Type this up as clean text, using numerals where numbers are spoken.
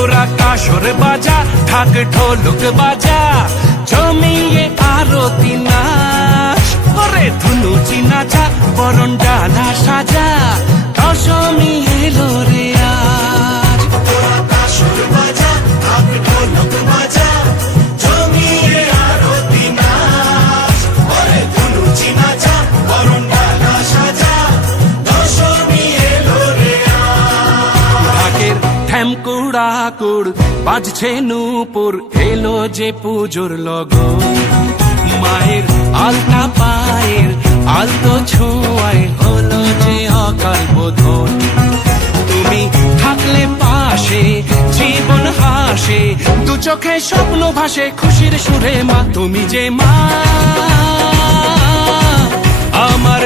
তোরা কাসর বাজা, ঢাক ঢোলক বাজা, জমিয়ে আরতি নাচ। ওরে ধুনুচি নাচা, বরণ ডালা সাজা, দশমী এলো রে আজ। তোরা কাসর বাজা, ঢাক ঢোলক বাজা, জমিয়ে আরতি নাচ। ওরে ধুনুচি নাচা, বরণ ডালা সাজা, দশমী এলো রে আজ। ঢাকের ঠ্যামকুড়াকুড় বাজছে নূপুর, এলো যে পুজোর লগন। মায়ের আলতা পায়ের আলতো ছোঁয়ায় হলো যে অকাল বোধন। তুমি থাকলে পাশে জীবন হাসে, দু চোখে স্বপ্ন ভাসে খুশির সুরে মা। তুমি যে মা, আমার